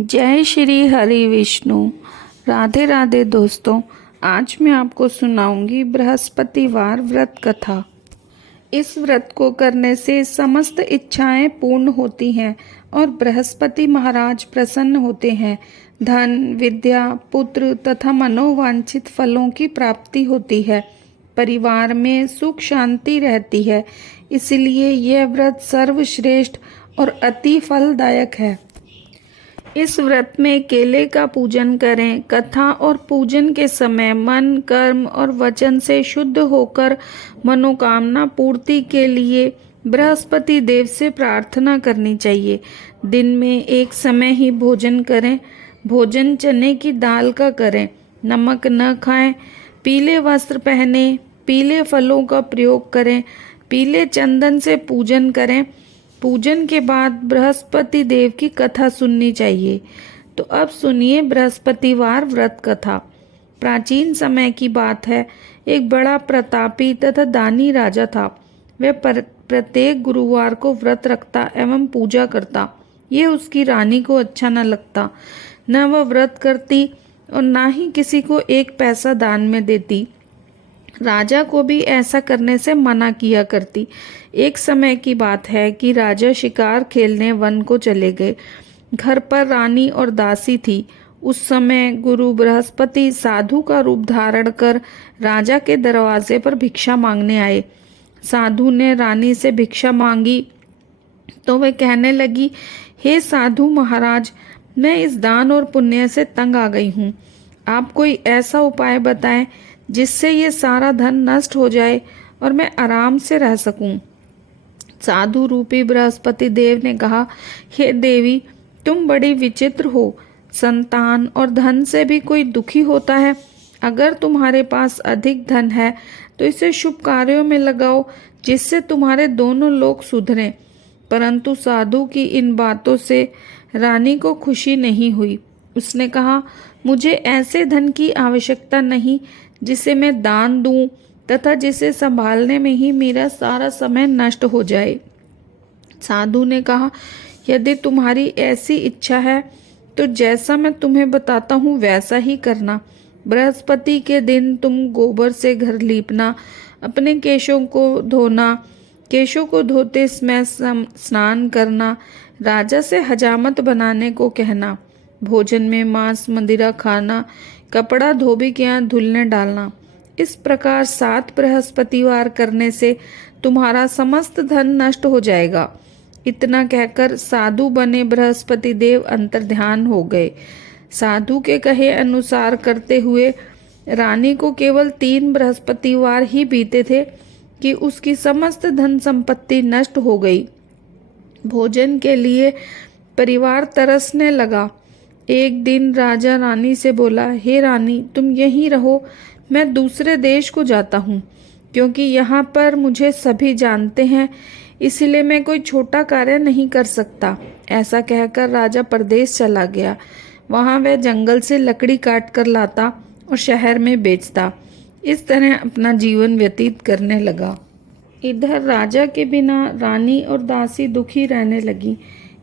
जय श्री हरि विष्णु। राधे राधे दोस्तों, आज मैं आपको सुनाऊंगी बृहस्पतिवार व्रत कथा। इस व्रत को करने से समस्त इच्छाएं पूर्ण होती हैं और बृहस्पति महाराज प्रसन्न होते हैं। धन, विद्या, पुत्र तथा मनोवांछित फलों की प्राप्ति होती है। परिवार में सुख शांति रहती है। इसलिए यह व्रत सर्वश्रेष्ठ और अति फलदायक है। इस व्रत में केले का पूजन करें। कथा और पूजन के समय मन, कर्म और वचन से शुद्ध होकर मनोकामना पूर्ति के लिए बृहस्पति देव से प्रार्थना करनी चाहिए। दिन में एक समय ही भोजन करें। भोजन चने की दाल का करें। नमक न खाएं। पीले वस्त्र पहने। पीले फलों का प्रयोग करें। पीले चंदन से पूजन करें। पूजन के बाद बृहस्पति देव की कथा सुननी चाहिए। तो अब सुनिए बृहस्पतिवार व्रत कथा। प्राचीन समय की बात है। एक बड़ा प्रतापी तथा दानी राजा था। वह प्रत्येक गुरुवार को व्रत रखता एवं पूजा करता। यह उसकी रानी को अच्छा न लगता। न वह व्रत करती और न ही किसी को एक पैसा दान में देती। राजा को भी ऐसा करने से मना किया करती। एक समय की बात है कि राजा शिकार खेलने वन को चले गए। घर पर रानी और दासी थी। उस समय गुरु बृहस्पति साधु का रूप धारण कर राजा के दरवाजे पर भिक्षा मांगने आए। साधु ने रानी से भिक्षा मांगी तो वह कहने लगी, हे साधु महाराज, मैं इस दान और पुण्य से तंग आ गई हूँ। आप कोई ऐसा उपाय बताएं जिससे ये सारा धन नष्ट हो जाए और मैं आराम से रह सकूं। साधु रूपी बृहस्पति देव ने कहा, हे देवी, तुम बड़ी विचित्र हो। संतान और धन से भी कोई दुखी होता है। अगर तुम्हारे पास अधिक धन है तो इसे शुभ कार्यों में लगाओ जिससे तुम्हारे दोनों लोग सुधरें। परंतु साधु की इन बातों से रानी को खुशी नहीं हुई। उसने कहा, मुझे ऐसे धन की आवश्यकता नहीं जिसे मैं दान दूं तथा जिसे संभालने में ही मेरा सारा समय नष्ट हो जाए। साधु ने कहा, यदि तुम्हारी ऐसी इच्छा है तो जैसा मैं तुम्हें बताता हूँ वैसा ही करना। बृहस्पति के दिन तुम गोबर से घर लीपना, अपने केशों को धोना, केशों को धोते समय स्नान करना, राजा से हजामत बनाने को कहना, भोजन में मांस मदिरा खाना, कपड़ा धोबी के यहाँ धुलने डालना। इस प्रकार 7 बृहस्पतिवार करने से तुम्हारा समस्त धन नष्ट हो जाएगा। इतना कहकर साधु बने बृहस्पति देव अंतर्ध्यान हो गए। साधु के कहे अनुसार करते हुए रानी को केवल 3 बृहस्पतिवार ही बीते थे कि उसकी समस्त धन संपत्ति नष्ट हो गई। भोजन के लिए परिवार तरसने लगा। एक दिन राजा रानी से बोला, हे रानी, तुम यहीं रहो, मैं दूसरे देश को जाता हूँ, क्योंकि यहाँ पर मुझे सभी जानते हैं, इसलिए मैं कोई छोटा कार्य नहीं कर सकता। ऐसा कहकर राजा परदेश चला गया। वहाँ वह जंगल से लकड़ी काट कर लाता और शहर में बेचता। इस तरह अपना जीवन व्यतीत करने लगा। इधर राजा के बिना रानी और दासी दुखी रहने लगी।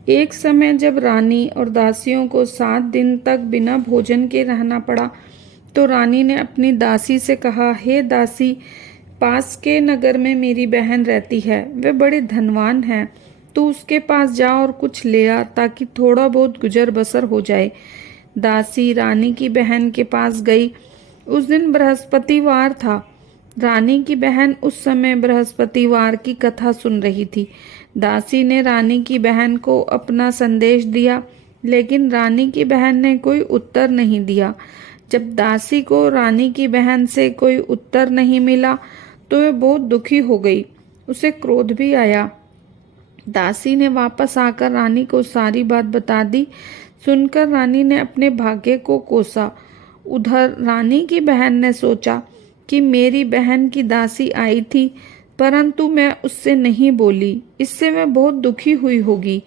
एक समय जब रानी और दासियों को 7 दिन तक बिना भोजन के रहना पड़ा तो रानी ने अपनी दासी से कहा, हे दासी, पास के नगर में मेरी बहन रहती है, वह बड़ी धनवान है। तू उसके पास जा और कुछ ले आ ताकि थोड़ा बहुत गुजर बसर हो जाए। दासी रानी की बहन के पास गई। उस दिन बृहस्पतिवार था। रानी की बहन उस समय बृहस्पतिवार की कथा सुन रही थी। दासी ने रानी की बहन को अपना संदेश दिया, लेकिन रानी की बहन ने कोई उत्तर नहीं दिया। जब दासी को रानी की बहन से कोई उत्तर नहीं मिला तो वह बहुत दुखी हो गई। उसे क्रोध भी आया। दासी ने वापस आकर रानी को सारी बात बता दी। सुनकर रानी ने अपने भाग्य को कोसा। उधर रानी की बहन ने सोचा कि मेरी बहन की दासी आई थी, परंतु मैं उससे नहीं बोली, इससे मैं बहुत दुखी हुई होगी।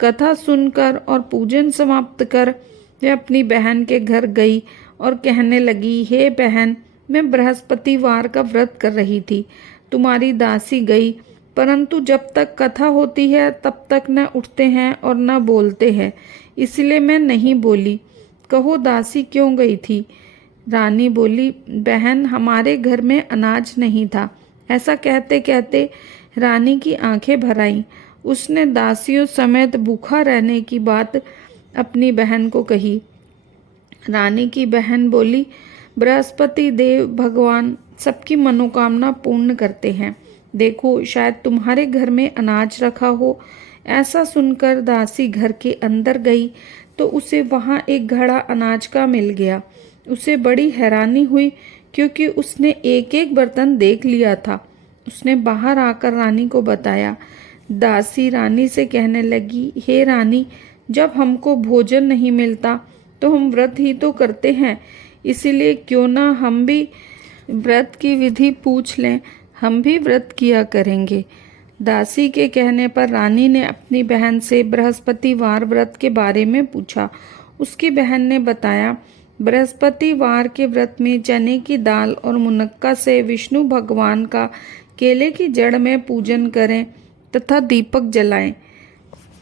कथा सुनकर और पूजन समाप्त कर वह अपनी बहन के घर गई और कहने लगी, हे बहन, मैं बृहस्पतिवार का व्रत कर रही थी। तुम्हारी दासी गई, परंतु जब तक कथा होती है तब तक न उठते हैं और न बोलते हैं। इसलिए मैं नहीं बोली। कहो दासी क्यों गई थी? रानी बोली, बहन हमारे घर में अनाज नहीं था। ऐसा कहते कहते रानी की आंखें भर आईं। उसने दासियों समेत भूखा रहने की बात अपनी बहन को कही। रानी की बहन बोली, बृहस्पति देव भगवान सबकी मनोकामना पूर्ण करते हैं। देखो शायद तुम्हारे घर में अनाज रखा हो। ऐसा सुनकर दासी घर के अंदर गई तो उसे वहां एक घड़ा अनाज का मिल गया। उसे बड़ी हैरानी हुई क्योंकि उसने एक एक बर्तन देख लिया था। उसने बाहर आकर रानी को बताया। दासी रानी से कहने लगी, हे रानी, जब हमको भोजन नहीं मिलता तो हम व्रत ही तो करते हैं, इसीलिए क्यों ना हम भी व्रत की विधि पूछ लें, हम भी व्रत किया करेंगे। दासी के कहने पर रानी ने अपनी बहन से बृहस्पतिवार व्रत के बारे में पूछा। उसकी बहन ने बताया, बृहस्पतिवार के व्रत में चने की दाल और मुनक्का से विष्णु भगवान का केले की जड़ में पूजन करें तथा दीपक जलाएं,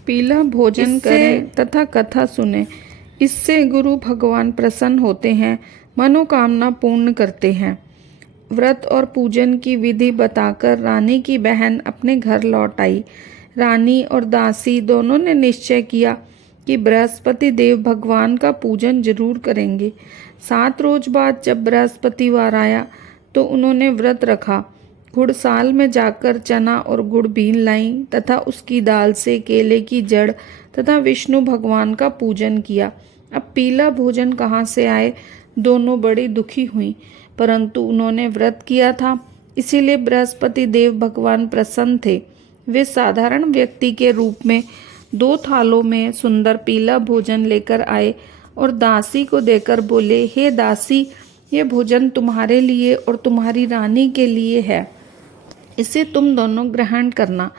पीला भोजन करें तथा कथा सुने। इससे गुरु भगवान प्रसन्न होते हैं, मनोकामना पूर्ण करते हैं। व्रत और पूजन की विधि बताकर रानी की बहन अपने घर लौट आई। रानी और दासी दोनों ने निश्चय किया कि बृहस्पति देव भगवान का पूजन जरूर करेंगे। 7 रोज बाद जब बृहस्पतिवार आया तो उन्होंने व्रत रखा। घुड़साल में जाकर चना और गुड़ बीन लाई तथा उसकी दाल से केले की जड़ तथा विष्णु भगवान का पूजन किया। अब पीला भोजन कहाँ से आए? दोनों बड़ी दुखी हुई, परंतु उन्होंने व्रत किया था, इसीलिए बृहस्पति देव भगवान प्रसन्न थे। वे साधारण व्यक्ति के रूप में 2 थालों में सुंदर पीला भोजन लेकर आए और दासी को देकर बोले, हे दासी, ये भोजन तुम्हारे लिए और तुम्हारी रानी के लिए है, इसे तुम दोनों ग्रहण करना।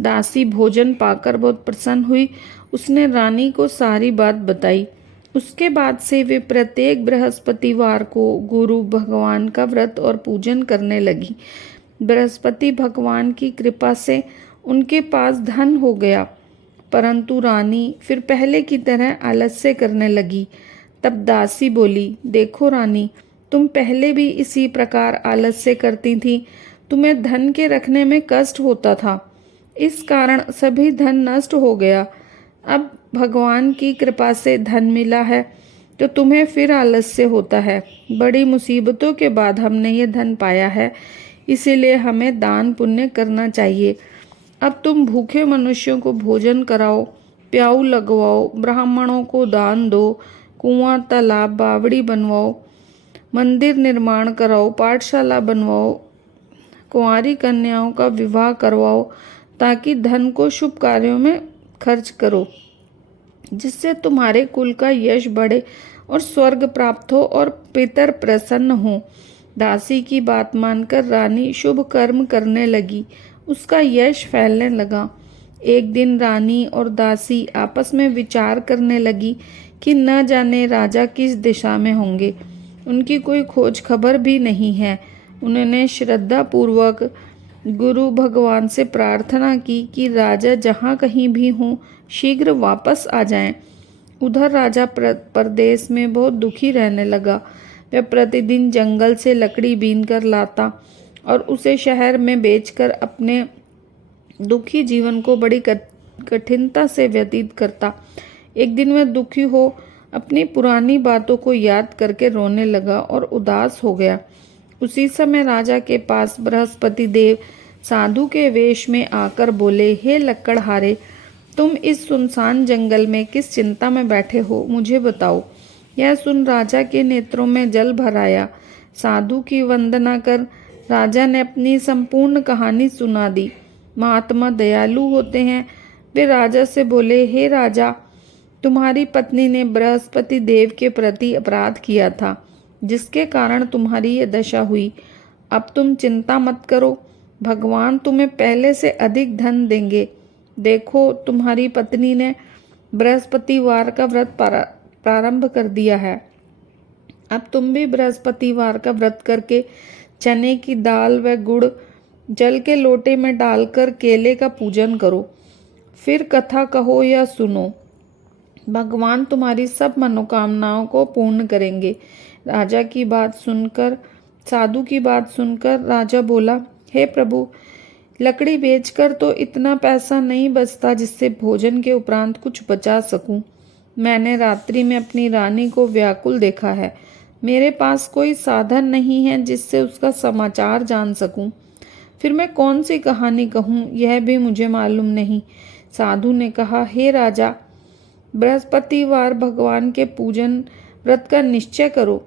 दासी भोजन पाकर बहुत प्रसन्न हुई। उसने रानी को सारी बात बताई। उसके बाद से वे प्रत्येक बृहस्पतिवार को गुरु भगवान का व्रत और पूजन करने लगी। बृहस्पति भगवान की कृपा से उनके पास धन हो गया, परंतु रानी फिर पहले की तरह आलस्य करने लगी। तब दासी बोली, देखो रानी, तुम पहले भी इसी प्रकार आलस्य करती थी। तुम्हें धन के रखने में कष्ट होता था, इस कारण सभी धन नष्ट हो गया। अब भगवान की कृपा से धन मिला है तो तुम्हें फिर आलस्य होता है। बड़ी मुसीबतों के बाद हमने ये धन पाया है, इसीलिए हमें दान पुण्य करना चाहिए। अब तुम भूखे मनुष्यों को भोजन कराओ, प्याऊ लगवाओ, ब्राह्मणों को दान दो, कुआं तालाब बावड़ी बनवाओ, मंदिर निर्माण कराओ, पाठशाला बनवाओ, कुंवारी कन्याओं का विवाह करवाओ, ताकि धन को शुभ कार्यों में खर्च करो, जिससे तुम्हारे कुल का यश बढ़े और स्वर्ग प्राप्त हो और पितर प्रसन्न हो। दासी की बात मानकर रानी शुभ कर्म करने लगी। उसका यश फैलने लगा। एक दिन रानी और दासी आपस में विचार करने लगी कि न जाने राजा किस दिशा में होंगे। उनकी कोई खोज खबर भी नहीं है। उन्होंने श्रद्धा पूर्वक गुरु भगवान से प्रार्थना की कि राजा जहाँ कहीं भी हों शीघ्र वापस आ जाएं। उधर राजा परदेश में बहुत दुखी रहने लगा। वह प्रतिदिन जंगल से लकड़ी बीन कर लाता और उसे शहर में बेचकर अपने दुखी जीवन को बड़ी कठिनता से व्यतीत करता। एक दिन वह दुखी हो अपनी पुरानी बातों को याद करके रोने लगा और उदास हो गया। उसी समय राजा के पास बृहस्पति देव साधु के वेश में आकर बोले, हे लक्कड़हारे, तुम इस सुनसान जंगल में किस चिंता में बैठे हो, मुझे बताओ। यह सुन राजा के नेत्रों में जल भर आया। साधु की वंदना कर राजा ने अपनी संपूर्ण कहानी सुना दी। महात्मा दयालु होते हैं। वे राजा से बोले, हे राजा, तुम्हारी पत्नी ने बृहस्पति देव के प्रति अपराध किया था, जिसके कारण तुम्हारी ये दशा हुई। अब तुम चिंता मत करो, भगवान तुम्हें पहले से अधिक धन देंगे। देखो, तुम्हारी पत्नी ने बृहस्पतिवार का व्रत प्रारंभ कर दिया है। अब तुम भी बृहस्पतिवार का व्रत करके चने की दाल व गुड़ जल के लोटे में डालकर केले का पूजन करो। फिर कथा कहो या सुनो। भगवान तुम्हारी सब मनोकामनाओं को पूर्ण करेंगे। राजा की बात सुनकर साधु की बात सुनकर राजा बोला, हे प्रभु, लकड़ी बेचकर तो इतना पैसा नहीं बचता जिससे भोजन के उपरांत कुछ बचा सकूं। मैंने रात्रि में अपनी रानी को व्याकुल देखा है। मेरे पास कोई साधन नहीं है जिससे उसका समाचार जान सकूं। फिर मैं कौन सी कहानी कहूं, यह भी मुझे मालूम नहीं। साधु ने कहा, हे राजा, बृहस्पतिवार भगवान के पूजन व्रत का निश्चय करो।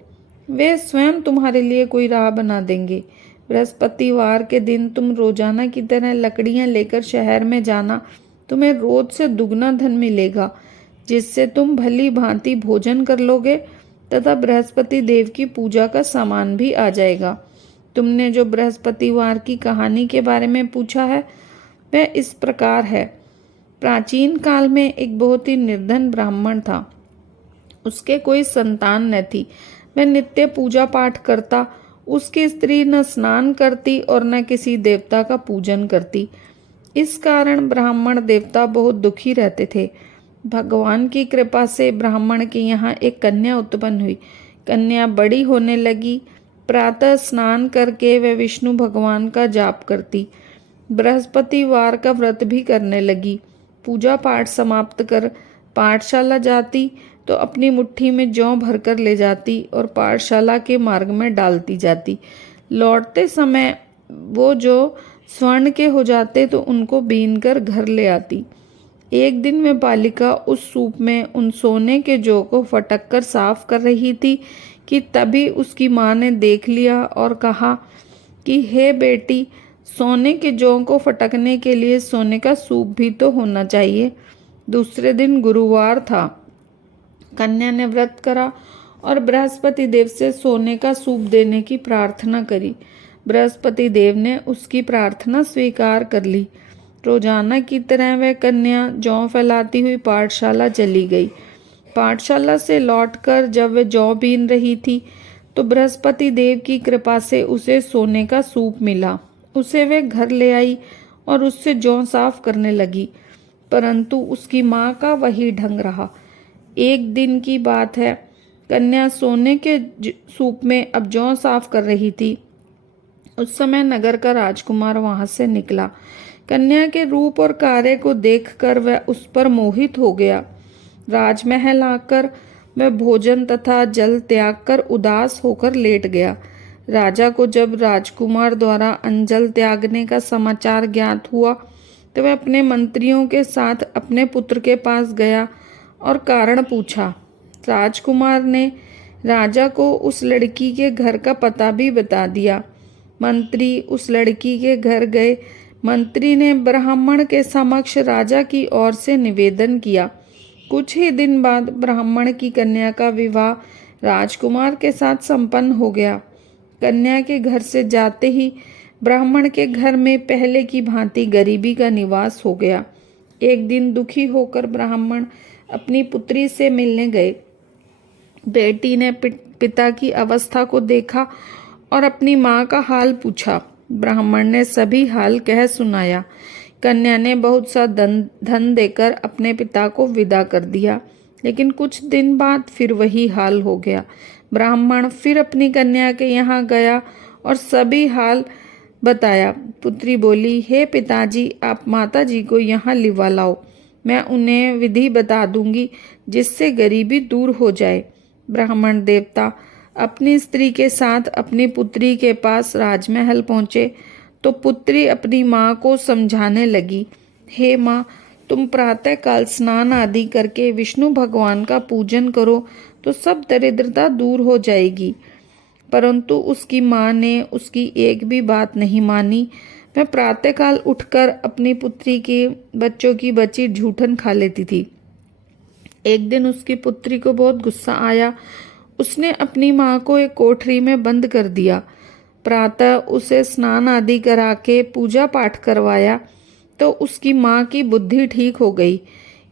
वे स्वयं तुम्हारे लिए कोई राह बना देंगे। बृहस्पतिवार के दिन तुम रोजाना की तरह लकड़ियां लेकर शहर में जाना। तुम्हें रोज से दुगना धन मिलेगा, जिससे तुम भली भांति भोजन कर लोगे तथा बृहस्पति देव की पूजा का सामान भी आ जाएगा। तुमने जो बृहस्पतिवार की कहानी के बारे में पूछा है, वह इस प्रकार है। प्राचीन काल में एक बहुत ही निर्धन ब्राह्मण था। उसके कोई संतान न थी। वह नित्य पूजा पाठ करता। उसकी स्त्री न स्नान करती और न किसी देवता का पूजन करती। इस कारण ब्राह्मण देवता बहुत दुखी रहते थे। भगवान की कृपा से ब्राह्मण के यहाँ एक कन्या उत्पन्न हुई। कन्या बड़ी होने लगी। प्रातः स्नान करके वह विष्णु भगवान का जाप करती। बृहस्पतिवार का व्रत भी करने लगी। पूजा पाठ समाप्त कर पाठशाला जाती तो अपनी मुट्ठी में जौ भरकर ले जाती और पाठशाला के मार्ग में डालती जाती। लौटते समय वो जो स्वर्ण के हो जाते तो उनको बीनकर घर ले आती। एक दिन वह बालिका उस सूप में उन सोने के जौ को फटक कर साफ कर रही थी कि तभी उसकी माँ ने देख लिया और कहा कि हे बेटी, सोने के जौ को फटकने के लिए सोने का सूप भी तो होना चाहिए। दूसरे दिन गुरुवार था। कन्या ने व्रत करा और बृहस्पति देव से सोने का सूप देने की प्रार्थना करी। बृहस्पति देव ने उसकी प्रार्थना स्वीकार कर ली। रोजाना की तरह वह कन्या जौ फैलाती हुई पाठशाला चली गई। पाठशाला से लौटकर जब वह जौ बीन रही थी तो बृहस्पति देव की कृपा से उसे सोने का सूप मिला। उसे वे घर ले आई और उससे जौ साफ करने लगी, परंतु उसकी माँ का वही ढंग रहा। एक दिन की बात है, कन्या सोने के सूप में अब जौ साफ कर रही थी। उस समय नगर का राजकुमार वहां से निकला। कन्या के रूप और कार्य को देखकर वह उस पर मोहित हो गया। राजमहल आकर वह भोजन तथा जल त्याग कर उदास होकर लेट गया। राजा को जब राजकुमार द्वारा अंजल त्यागने का समाचार ज्ञात हुआ तो वह अपने मंत्रियों के साथ अपने पुत्र के पास गया और कारण पूछा। राजकुमार ने राजा को उस लड़की के घर का पता भी बता दिया। मंत्री उस लड़की के घर गए। मंत्री ने ब्राह्मण के समक्ष राजा की ओर से निवेदन किया। कुछ ही दिन बाद ब्राह्मण की कन्या का विवाह राजकुमार के साथ संपन्न हो गया। कन्या के घर से जाते ही ब्राह्मण के घर में पहले की भांति गरीबी का निवास हो गया। एक दिन दुखी होकर ब्राह्मण अपनी पुत्री से मिलने गए। बेटी ने पिता की अवस्था को देखा और अपनी माँ का हाल पूछा। ब्राह्मण ने सभी हाल कह सुनाया। कन्या ने बहुत सा धन देकर अपने पिता को विदा कर दिया, लेकिन कुछ दिन बाद फिर वही हाल हो गया। ब्राह्मण फिर अपनी कन्या के यहाँ गया और सभी हाल बताया। पुत्री बोली, हे पिताजी, आप माताजी को यहाँ लिवा लाओ। मैं उन्हें विधि बता दूंगी जिससे गरीबी दूर हो जाए। ब्राह्मण देवता अपनी स्त्री के साथ अपनी पुत्री के पास राजमहल पहुँचे तो पुत्री अपनी माँ को समझाने लगी, हे माँ, तुम प्रातः काल स्नान आदि करके विष्णु भगवान का पूजन करो तो सब दरिद्रता दूर हो जाएगी। परंतु उसकी माँ ने उसकी एक भी बात नहीं मानी। वह प्रातःकाल उठकर अपनी पुत्री के बच्चों की बची जूठन खा लेती थी। एक दिन उसकी पुत्री को बहुत गुस्सा आया। उसने अपनी माँ को एक कोठरी में बंद कर दिया। प्रातः उसे स्नान आदि करा के पूजा पाठ करवाया तो उसकी माँ की बुद्धि ठीक हो गई।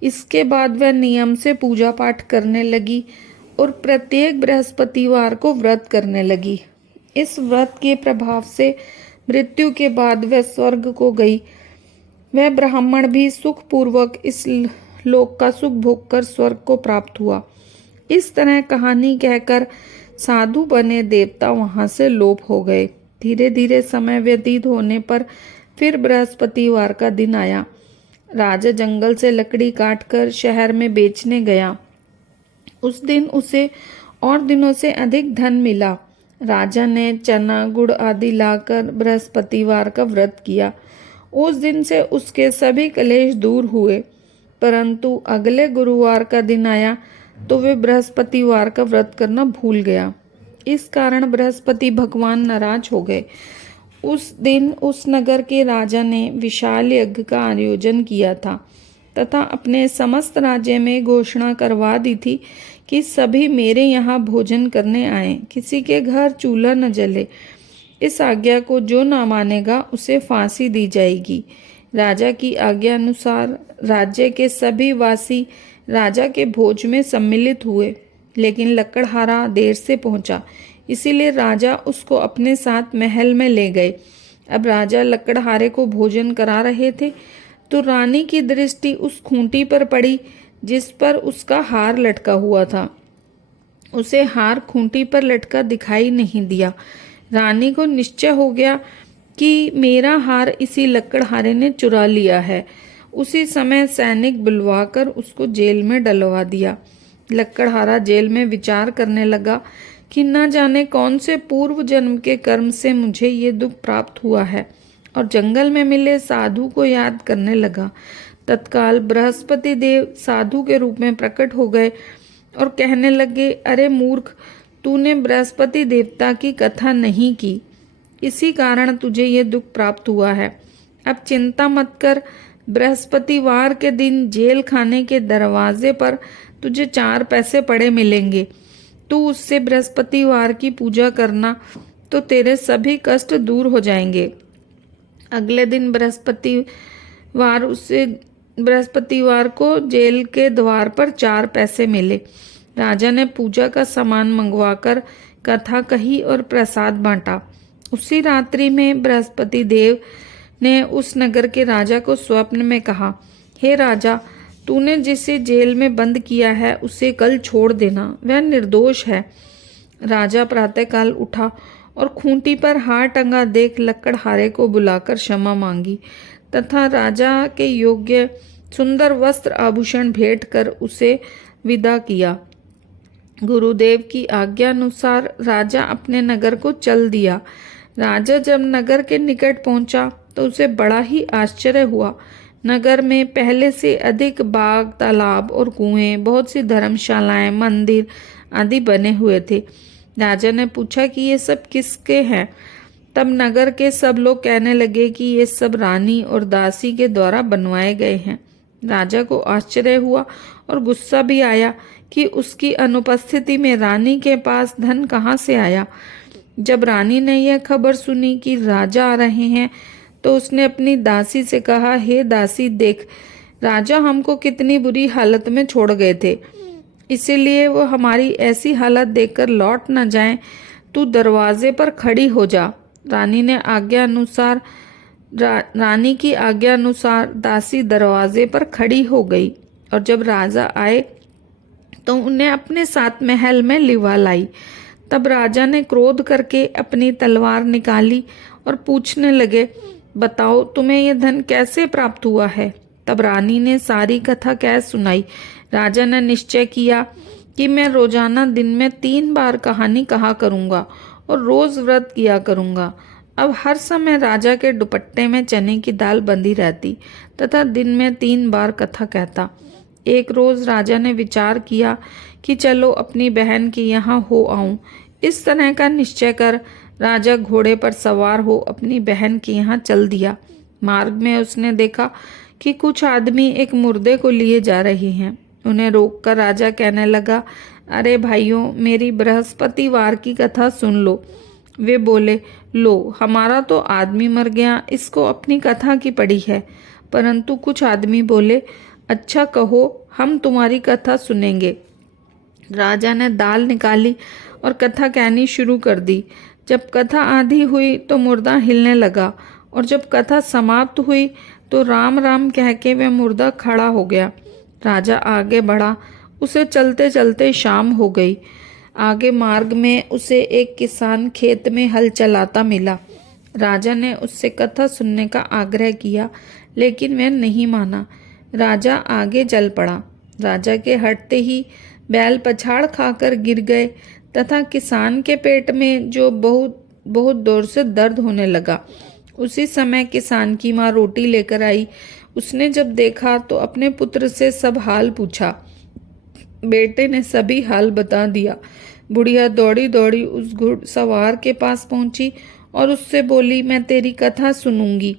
इसके बाद वह नियम से पूजा पाठ करने लगी और प्रत्येक बृहस्पतिवार को व्रत करने लगी। इस व्रत के प्रभाव से मृत्यु के बाद वह स्वर्ग को गई। वह ब्राह्मण भी सुखपूर्वक इस लोक का सुख भोगकर स्वर्ग को प्राप्त हुआ। इस तरह कहानी कहकर साधु बने देवता वहां से लोप हो गए। धीरे धीरे समय व्यतीत होने पर फिर बृहस्पतिवार का दिन आया। राजा जंगल से लकड़ी काटकर शहर में बेचने गया। उस दिन उसे और दिनों से अधिक धन मिला। राजा ने चना गुड़ आदि लाकर बृहस्पतिवार का व्रत किया। उस दिन से उसके सभी क्लेश दूर हुए। परंतु अगले गुरुवार का दिन आया तो वे बृहस्पतिवार का व्रत करना भूल गया। इस कारण बृहस्पति भगवान नाराज हो गए। उस दिन उस नगर के राजा ने विशाल यज्ञ का आयोजन किया था तथा अपने समस्त राज्य में घोषणा करवा दी थी कि सभी मेरे यहाँ भोजन करने आए, किसी के घर चूल्हा न जले। इस आज्ञा को जो न मानेगा उसे फांसी दी जाएगी। राजा की आज्ञा अनुसार राज्य के सभी वासी राजा के भोज में सम्मिलित हुए, लेकिन लकड़हारा देर से पहुंचा, इसीलिए राजा उसको अपने साथ महल में ले गए। अब राजा लकड़हारे को भोजन करा रहे थे तो रानी की दृष्टि उस खूंटी पर पड़ी जिस पर उसका हार लटका हुआ था। उसे हार खूंटी पर लटका दिखाई नहीं दिया। रानी को निश्चय हो गया कि मेरा हार इसी लकड़हारे ने चुरा लिया है। उसी समय सैनिक बुलवाकर उसको जेल में डलवा दिया। लकड़हारा जेल में विचार करने लगा कि न जाने कौन से पूर्व जन्म के कर्म से मुझे ये दुख प्राप्त हुआ है, और जंगल में मिले साधु को याद करने लगा। तत्काल बृहस्पति देव साधु के रूप में प्रकट हो गए और कहने लगे, अरे मूर्ख, तूने बृहस्पति देवता की कथा नहीं की, इसी कारण तुझे ये दुख प्राप्त हुआ है। अब चिंता मत कर, बृहस्पतिवार के दिन जेल खाने के दरवाजे पर तुझे 4 पैसे पड़े मिलेंगे। तू उससे बृहस्पतिवार की पूजा करना तो तेरे सभी कष्ट दूर हो जाएंगे। अगले दिन बृहस्पतिवार को जेल के द्वार पर 4 पैसे मिले। राजा ने पूजा का सामान मंगवाकर कथा कही और प्रसाद बांटा। उसी रात्रि में बृहस्पति देव ने उस नगर के राजा को स्वप्न में कहा, हे राजा, तूने जिसे जेल में बंद किया है उसे कल छोड़ देना, वह निर्दोष है। राजा प्रातःकाल उठा और खूंटी पर हार टंगा देख लकड़हारे को बुलाकर क्षमा मांगी तथा राजा के योग्य सुंदर वस्त्र आभूषण भेंट कर उसे विदा किया। गुरुदेव की आज्ञा अनुसार राजा अपने नगर को चल दिया। राजा जब नगर के निकट पहुंचा तो उसे बड़ा ही आश्चर्य हुआ। नगर में पहले से अधिक बाग, तालाब और कुएं, बहुत सी धर्मशालाएं, मंदिर आदि बने हुए थे। राजा ने पूछा कि ये सब किसके हैं? तब नगर के सब लोग कहने लगे कि ये सब रानी और दासी के द्वारा बनवाए गए हैं। राजा को आश्चर्य हुआ और गुस्सा भी आया कि उसकी अनुपस्थिति में रानी के पास धन कहाँ से आया। जब रानी ने यह खबर सुनी कि राजा आ रहे हैं तो उसने अपनी दासी से कहा, हे दासी, देख, राजा हमको कितनी बुरी हालत में छोड़ गए थे, इसीलिए वो हमारी ऐसी हालत देखकर लौट न जाएं। तू दरवाजे पर खड़ी हो जा। रानी की आज्ञा अनुसार दासी दरवाजे पर खड़ी हो गई और जब राजा आए तो उन्हें अपने साथ महल में लिवा लाई। तब राजा ने क्रोध करके अपनी तलवार निकाली और पूछने लगे, बताओ तुम्हें यह धन कैसे प्राप्त हुआ है? तब रानी ने सारी कथा कह सुनाई। राजा ने निश्चय किया कि मैं रोजाना दिन में 3 बार कहानी कहा करूंगा और रोज व्रत किया करूंगा। अब हर समय राजा के दुपट्टे में चने की दाल बंधी रहती तथा दिन में 3 बार कथा कहता। एक रोज राजा ने विचार किया कि चलो अपनी बहन के यहाँ हो आऊं। इस तरह का निश्चय कर राजा घोड़े पर सवार हो अपनी बहन के यहाँ चल दिया। मार्ग में उसने देखा कि कुछ आदमी एक मुर्दे को लिए जा रहे हैं। उन्हें रोककर राजा कहने लगा, अरे भाइयों, मेरी बृहस्पतिवार की कथा सुन लो। वे बोले, लो, हमारा तो आदमी मर गया, इसको अपनी कथा की पड़ी है। परंतु कुछ आदमी बोले, अच्छा कहो, हम तुम्हारी कथा सुनेंगे। राजा ने दाल निकाली और कथा कहनी शुरू कर दी। जब कथा आधी हुई तो मुर्दा हिलने लगा और जब कथा समाप्त हुई तो राम राम कह के वह मुर्दा खड़ा हो गया। राजा आगे बढ़ा। उसे चलते चलते शाम हो गई। आगे मार्ग में उसे एक किसान खेत में हल चलाता मिला। राजा ने उससे कथा सुनने का आग्रह किया, लेकिन वह नहीं माना। राजा आगे चल पड़ा। राजा के हटते ही बैल पछाड़ खाकर गिर गए तथा किसान के पेट में जो बहुत बहुत जोर से दर्द होने लगा। उसी समय किसान की माँ रोटी लेकर आई। उसने जब देखा तो अपने पुत्र से सब हाल पूछा। बेटे ने सभी हाल बता दिया। बुढ़िया दौड़ी दौड़ी उस घुड़सवार के पास पहुंची और उससे बोली, मैं तेरी कथा सुनूंगी,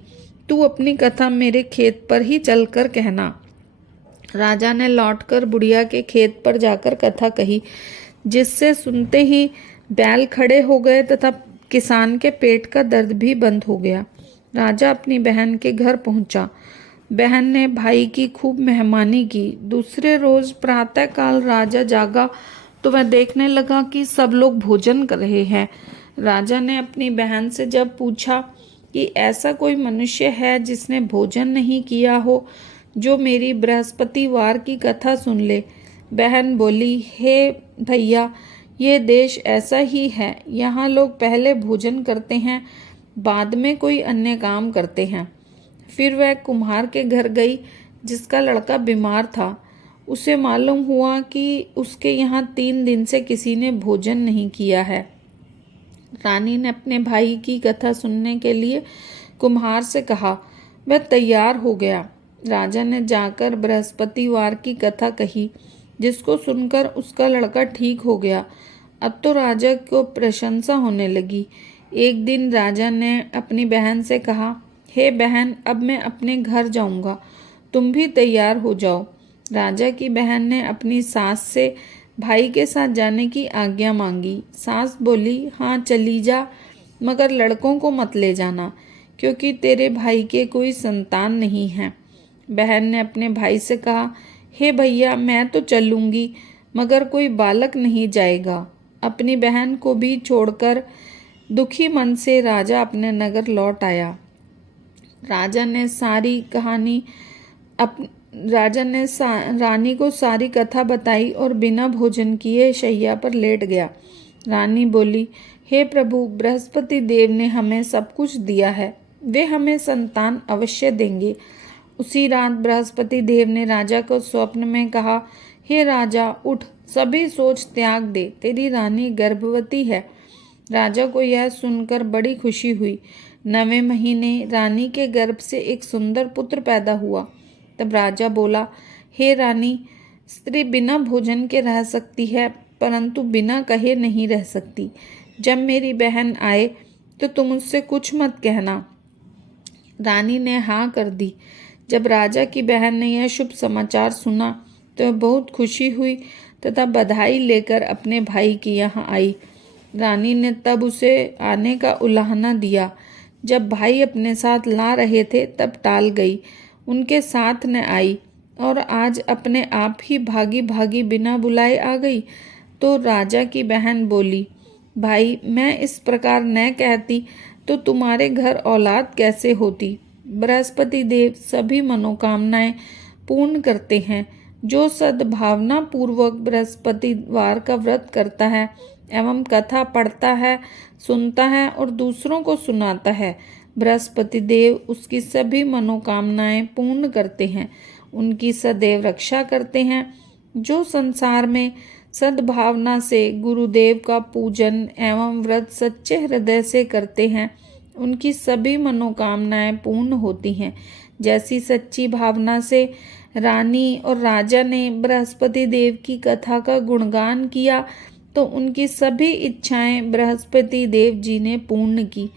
तू अपनी कथा मेरे खेत पर ही चलकर कहना। राजा ने लौटकर बुढ़िया के खेत पर जाकर कथा कही, जिससे सुनते ही बैल खड़े हो गए तथा किसान के पेट का दर्द भी बंद हो गया। राजा अपनी बहन के घर पहुंचा। बहन ने भाई की खूब मेहमानी की। दूसरे रोज प्रातःकाल राजा जागा तो वह देखने लगा कि सब लोग भोजन कर रहे हैं। राजा ने अपनी बहन से जब पूछा कि ऐसा कोई मनुष्य है जिसने भोजन नहीं किया हो, जो मेरी बृहस्पतिवार की कथा सुन ले। बहन बोली, हे भैया, ये देश ऐसा ही है। यहाँ लोग पहले भोजन करते हैं, बाद में कोई अन्य काम करते हैं। फिर वह कुम्हार के घर गई जिसका लड़का बीमार था। उसे मालूम हुआ कि उसके यहाँ 3 दिन से किसी ने भोजन नहीं किया है। रानी ने अपने भाई की कथा सुनने के लिए कुम्हार से कहा। वह तैयार हो गया। राजा ने जाकर बृहस्पतिवार की कथा कही, जिसको सुनकर उसका लड़का ठीक हो गया। अब तो राजा को प्रशंसा होने लगी। एक दिन राजा ने अपनी बहन से कहा, हे बहन, अब मैं अपने घर जाऊंगा, तुम भी तैयार हो जाओ। राजा की बहन ने अपनी सास से भाई के साथ जाने की आज्ञा मांगी। सास बोली, हाँ चली जा, मगर लड़कों को मत ले जाना, क्योंकि तेरे भाई के कोई संतान नहीं है। बहन ने अपने भाई से कहा, हे भैया, मैं तो चलूंगी, मगर कोई बालक नहीं जाएगा। अपनी बहन को भी छोड़कर दुखी मन से राजा अपने नगर लौट आया। राजा ने रानी को सारी कथा बताई और बिना भोजन किए शैया पर लेट गया। रानी बोली, हे प्रभु, बृहस्पति देव ने हमें सब कुछ दिया है, वे हमें संतान अवश्य देंगे। उसी रात बृहस्पति देव ने राजा को स्वप्न में कहा, हे राजा, उठ, सभी सोच त्याग दे, तेरी रानी गर्भवती है। राजा को यह सुनकर बड़ी खुशी हुई। 9वें महीने रानी के गर्भ से एक सुंदर पुत्र पैदा हुआ। तब राजा बोला, हे रानी, स्त्री बिना भोजन के रह सकती है, परंतु बिना कहे नहीं रह सकती। जब मेरी बहन आए तो तुम उससे कुछ मत कहना। रानी ने हाँ कर दी। जब राजा की बहन ने यह शुभ समाचार सुना तो बहुत खुशी हुई तथा बधाई लेकर अपने भाई के यहाँ आई। रानी ने तब उसे आने का उलाहना दिया। जब भाई अपने साथ ला रहे थे तब टाल गई, उनके साथ न आई और आज अपने आप ही भागी भागी बिना बुलाए आ गई। तो राजा की बहन बोली, भाई, मैं इस प्रकार न कहती तो तुम्हारे घर औलाद कैसे होती। बृहस्पति देव सभी मनोकामनाएं पूर्ण करते हैं। जो सद्भावना पूर्वक बृहस्पतिवार का व्रत करता है एवं कथा पढ़ता है, सुनता है और दूसरों को सुनाता है, बृहस्पति देव उसकी सभी मनोकामनाएं पूर्ण करते हैं, उनकी सदैव रक्षा करते हैं। जो संसार में सद्भावना से गुरुदेव का पूजन एवं व्रत सच्चे हृदय से करते हैं, उनकी सभी मनोकामनाएं पूर्ण होती हैं। जैसी सच्ची भावना से रानी और राजा ने बृहस्पति देव की कथा का गुणगान किया तो उनकी सभी इच्छाएं बृहस्पति देव जी ने पूर्ण की।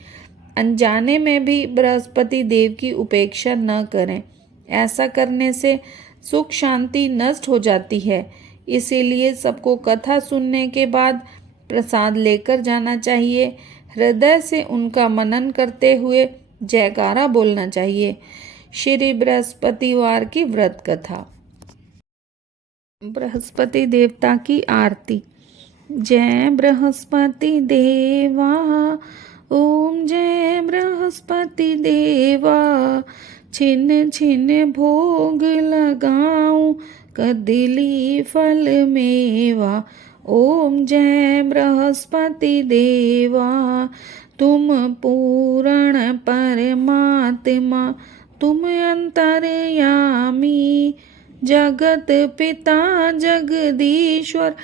अनजाने में भी बृहस्पति देव की उपेक्षा न करें, ऐसा करने से सुख शांति नष्ट हो जाती है। इसीलिए सबको कथा सुनने के बाद प्रसाद लेकर जाना चाहिए। हृदय से उनका मनन करते हुए जयकारा बोलना चाहिए। श्री बृहस्पतिवार की व्रत कथा। बृहस्पति देवता की आरती। जय बृहस्पति देवा, ओम जय बृहस्पति देवा। छिन छिन भोग लगाऊं कदली फल मेवा। ओम जय बृहस्पति देवा। तुम पूर्ण परमात्मा, तुम अंतर्यामी, जगत पिता जगदीश्वर,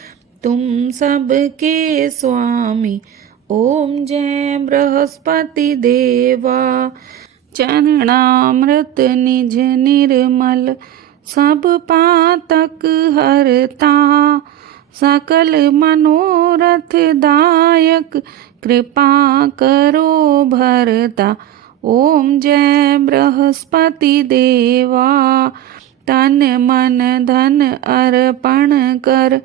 तुम सबके स्वामी। ओम जय बृहस्पति देवा। चरणामृत निज निर्मल, सब पातक हरता, सकल मनोरथ दायक, कृपा करो भरता। ओम जय बृहस्पति देवा। तन मन धन अर्पण कर,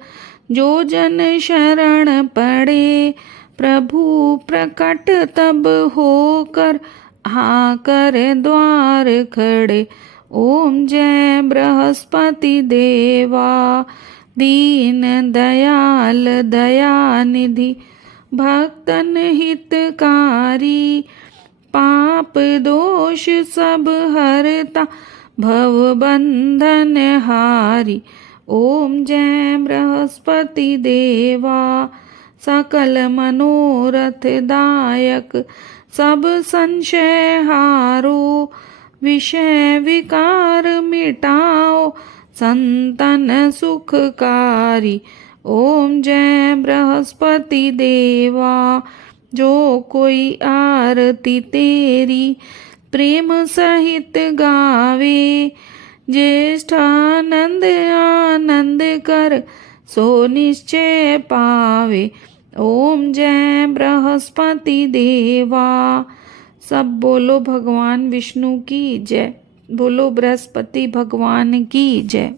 जो जन शरण पड़े, प्रभु प्रकट तब होकर, आकर द्वार खड़े। ओम जय बृहस्पति देवा। दीन दयाल दयानिधि, भक्तन हितकारी, पाप दोष सब हरता, भव बंधन हारी। ओम जय बृहस्पति देवा। सकल मनोरथ दायक, सब संशय हारो, विषय विकार मिटाओ, संतन सुखकारी। ओम जय बृहस्पति देवा। जो कोई आरती तेरी प्रेम सहित गावे, ज्येष्ठानंद आनंद कर, सो निश्चय पावे। ओम जय बृहस्पति देवा। सब बोलो भगवान विष्णु की जय। बोलो बृहस्पति भगवान की जय।